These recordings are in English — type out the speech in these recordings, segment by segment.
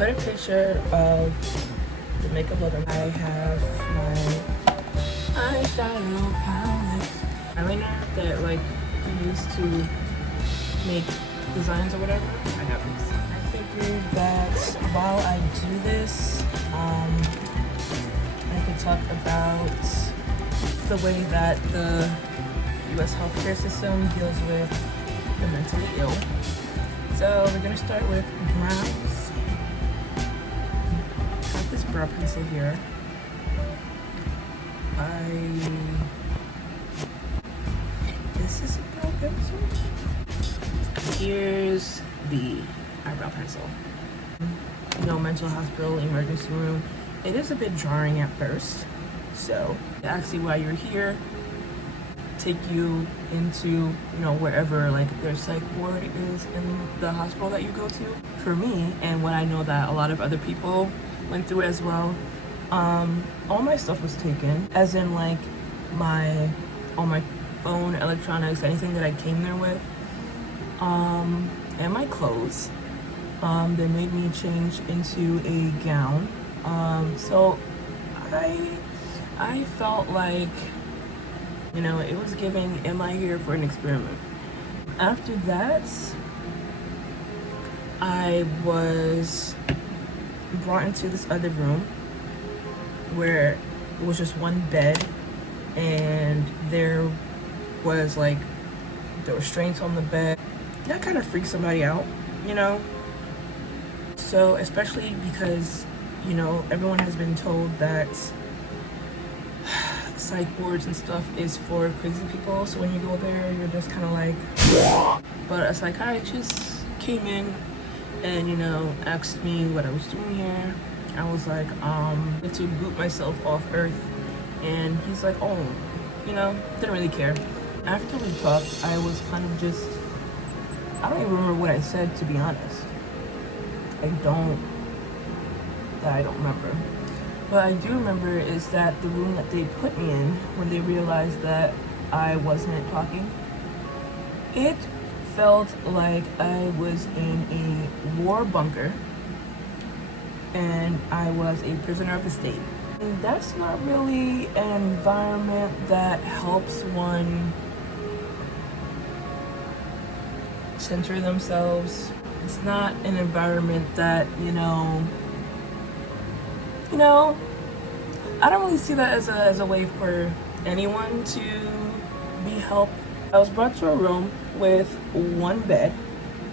put a picture of the makeup look. I have my eyeshadow palette. Eyeliner that like I used to make designs or whatever. I got this. I figured that while I do this, I could talk about the way that the U.S. healthcare system deals with the mentally ill. So we're gonna start with brows. I have this brow pencil here. This is a brow pencil. Here's the eyebrow pencil. You know, mental hospital, emergency room. It is a bit jarring at first. So actually while you're here, take you into, you know, wherever like their psych ward is in the hospital that you go to. For me, and what I know that a lot of other people went through as well, all my stuff was taken, as in like all my phone, electronics, anything that I came there with, and my clothes. They made me change into a gown. So I felt like, you know, it was giving, am I here for an experiment? After that, I was brought into this other room where it was just one bed, and there were restraints on the bed. That kind of freaks somebody out, you know? So, especially because, you know, everyone has been told that psych wards and stuff is for crazy people, so when you go there, you're just kind of like, but a psychiatrist came in and, you know, asked me what I was doing here. I was like, to boot myself off Earth, and he's like, oh, you know, didn't really care. After we talked, I was kind of just, I don't even remember what I said, to be honest. I don't remember. What I do remember is that the room that they put me in, when they realized that I wasn't talking, it felt like I was in a war bunker and I was a prisoner of the state. And that's not really an environment that helps one center themselves. It's not an environment that, you know, I don't really see that as a way for anyone to be helped. I was brought to a room with one bed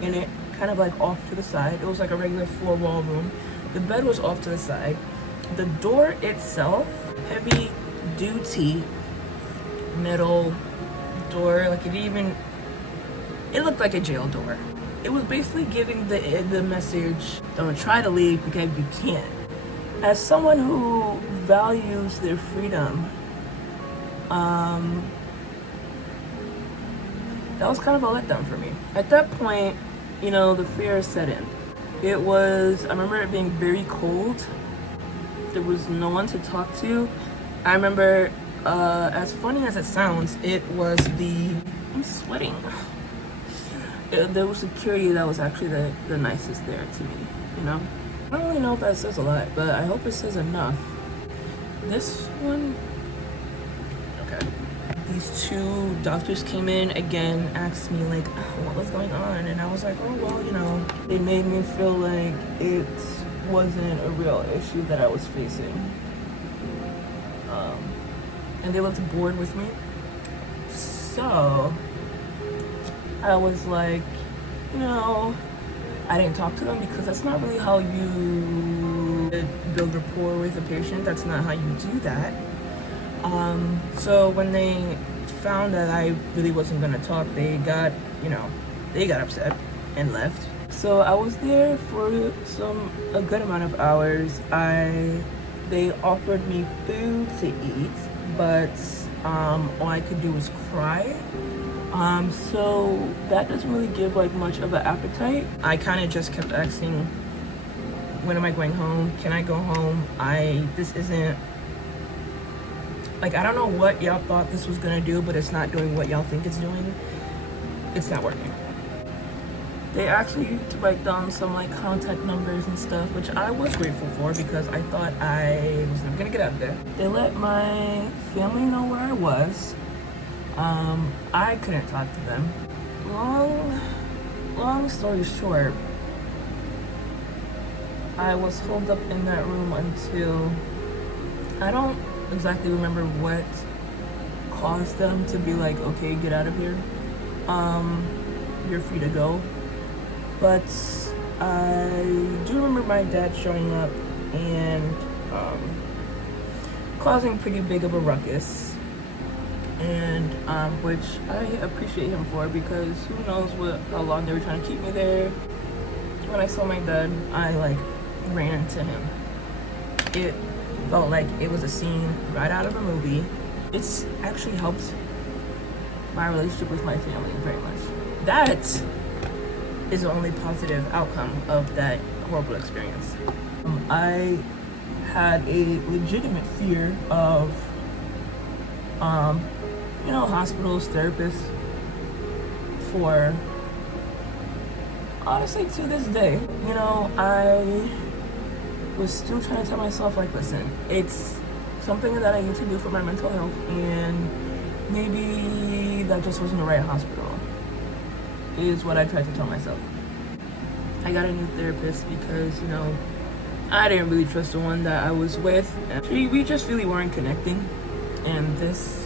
in it, kind of like off to the side. It was like a regular 4-wall room. The bed was off to the side. The door itself, heavy duty metal door, like it looked like a jail door. It was basically giving the message, don't try to leave because you can't. As someone who values their freedom, that was kind of a letdown for me. At that point, you know, the fear set in. I remember it being very cold. There was no one to talk to. I remember, as funny as it sounds, I'm sweating. There was security that was actually the nicest there to me, you know? I don't really know if that says a lot, but I hope it says enough. This one, okay. These two doctors came in again, asked me like, what was going on? And I was like, oh, well, you know, they made me feel like it wasn't a real issue that I was facing. And they looked bored with me. So I was like, you know, I didn't talk to them because that's not really how you build rapport with a patient. That's not how you do that. So when they found that I really wasn't gonna talk, they got upset and left. So I was there for a good amount of hours. They offered me food to eat, but all I could do was cry. So that doesn't really give like much of an appetite. I kind of just kept asking, when am I going home? Can I go home? This isn't, like, I don't know what y'all thought this was gonna do, but it's not doing what y'all think it's doing. It's not working. They actually write down some like contact numbers and stuff, which I was grateful for because I thought I was never gonna get out of there. They let my family know where I was. I couldn't talk to them. Long story short, I was holed up in that room until, I don't exactly remember what caused them to be like, okay, get out of here. You're free to go. But I do remember my dad showing up and causing pretty big of a ruckus, and which I appreciate him for, because who knows how long they were trying to keep me there. When I saw my dad, I like ran into him. It felt like it was a scene right out of a movie. It's actually helped my relationship with my family very much. That is the only positive outcome of that horrible experience. I had a legitimate fear of, hospitals, therapists, for honestly to this day. I was still trying to tell myself, like, listen, it's something that I need to do for my mental health, and maybe that just wasn't the right hospital, is what I tried to tell myself. I got a new therapist because, I didn't really trust the one that I was with. We just really weren't connecting, and this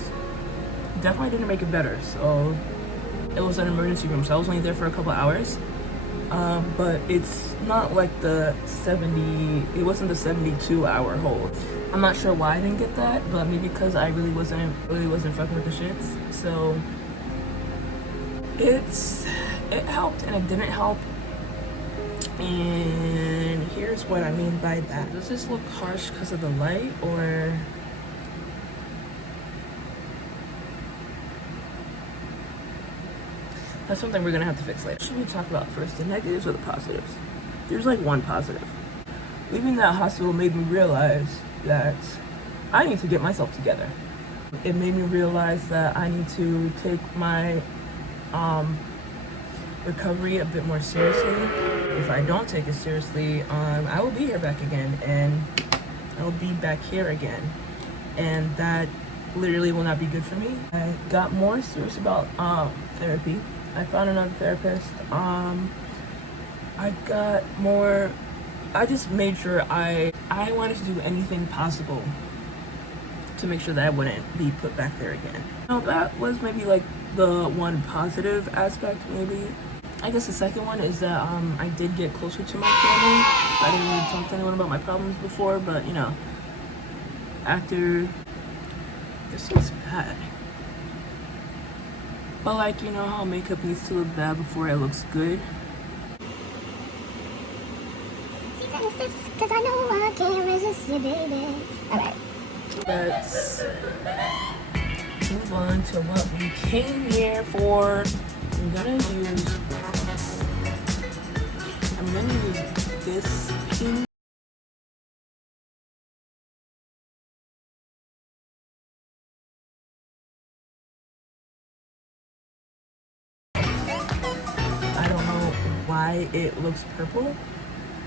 definitely didn't make it better. So it was an emergency room, so I was only there for a couple hours. But it's not like it wasn't the 72-hour hold. I'm not sure why I didn't get that, but maybe because I really wasn't fucking with the shits. So it helped and it didn't help. And here's what I mean by that. Does this look harsh because of the light, or that's something we're gonna have to fix later? Should we talk about first the negatives or the positives? There's like one positive. Leaving that hospital made me realize that I need to get myself together. It made me realize that I need to take my recovery a bit more seriously. If I don't take it seriously, I will be here back again, and I will be back here again, and that literally will not be good for me. I got more serious about therapy. I found another therapist. I just made sure I wanted to do anything possible to make sure that I wouldn't be put back there again. That was maybe like the one positive aspect, maybe. I guess the second one is that I did get closer to my family. I didn't really talk to anyone about my problems before, but after, this looks bad. But like, how makeup needs to look bad before it looks good. Cause I know I can't resist you, baby. Alright. Let's move on to what we came here for. I'm gonna use this pink. I don't know why it looks purple,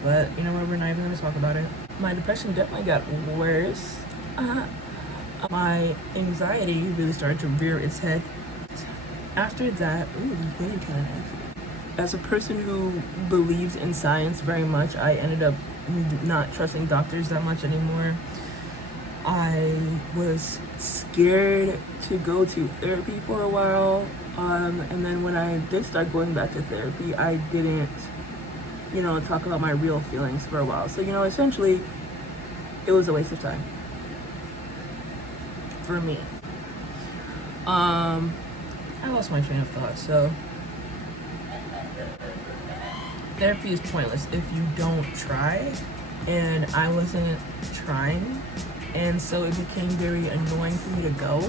but you know what, we're not even gonna talk about it. My depression definitely got worse. My anxiety really started to rear its head. After that, ooh, this really kind of nice. As a person who believes in science very much, I ended up not trusting doctors that much anymore. I was scared to go to therapy for a while, and then when I did start going back to therapy, I didn't, talk about my real feelings for a while. So, essentially, it was a waste of time for me. I lost my train of thought. So therapy is pointless if you don't try, and I wasn't trying, and so it became very annoying for me to go.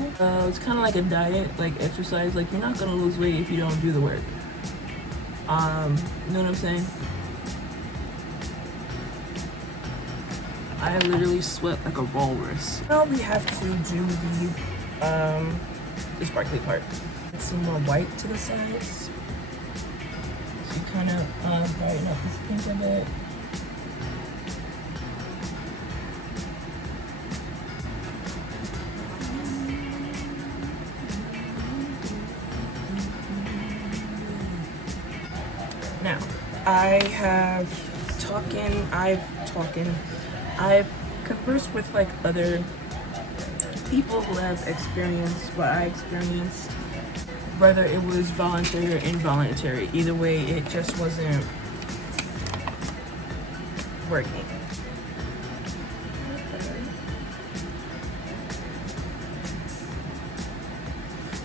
It's kind of like a diet, like exercise. Like, you're not gonna lose weight if you don't do the work. You know what I'm saying? I literally sweat like a walrus. Now we have to do the sparkly part. Let's see, more white to the sides, so you kind of brighten up this pink a bit. Now, I've conversed with like other people who have experienced what I experienced, whether it was voluntary or involuntary. Either way, it just wasn't working.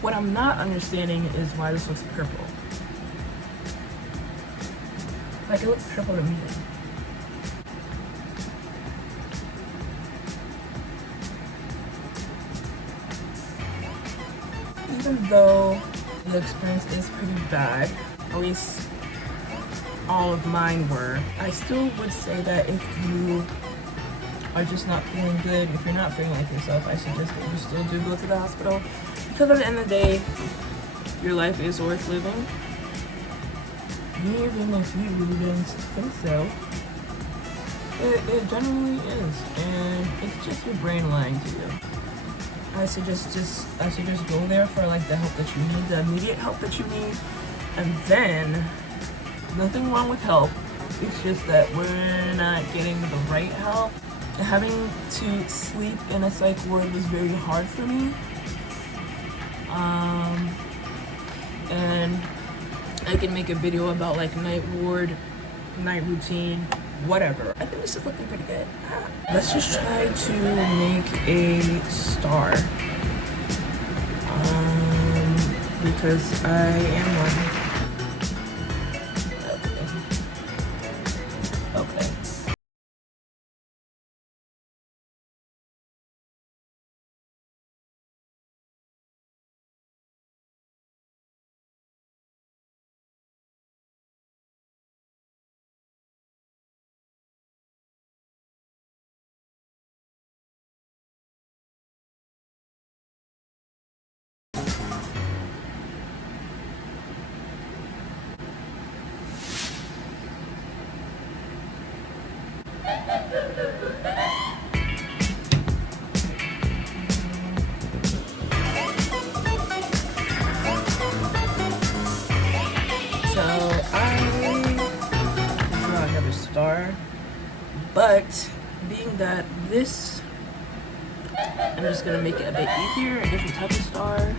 What I'm not understanding is why this looks purple. Like, it looks purple to me. Even though the experience is pretty bad, at least all of mine were, I still would say that if you are just not feeling good, if you're not feeling like yourself, I suggest that you still do go to the hospital. Because at the end of the day, your life is worth living. Even if you didn't think so, it generally is, and it's just your brain lying to you. I suggest go there for like the help that you need, the immediate help that you need, and then nothing wrong with help. It's just that we're not getting the right help. Having to sleep in a psych ward was very hard for me, and I can make a video about like night ward, night routine, whatever. I think this is looking pretty good. Let's just try to make a star. Because I am one. Okay. So I draw another star, but being that this, I'm just gonna make it a bit easier, a different type of star.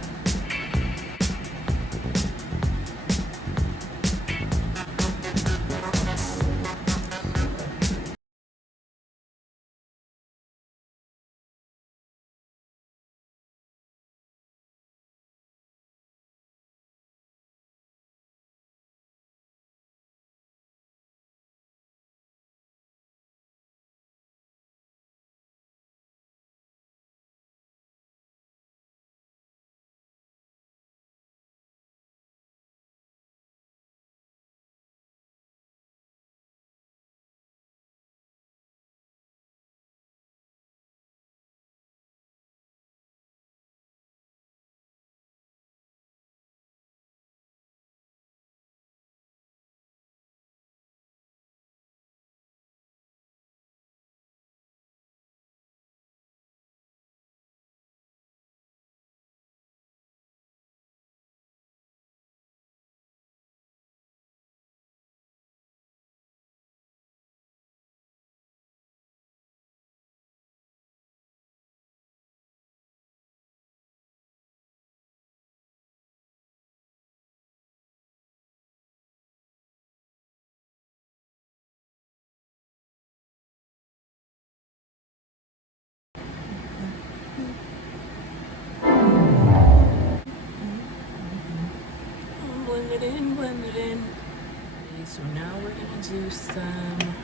Blend it in, blend it in. Okay, so now we're gonna do some,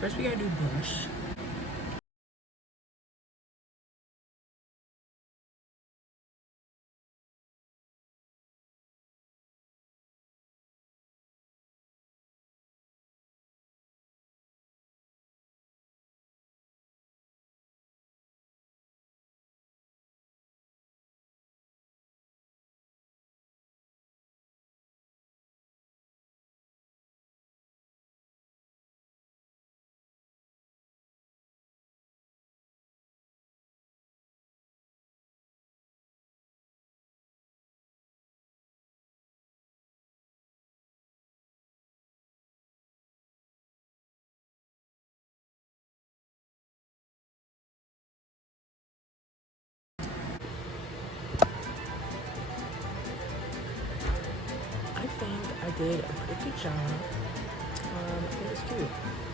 first we gotta do blush. did a pretty good job. I think it's cute.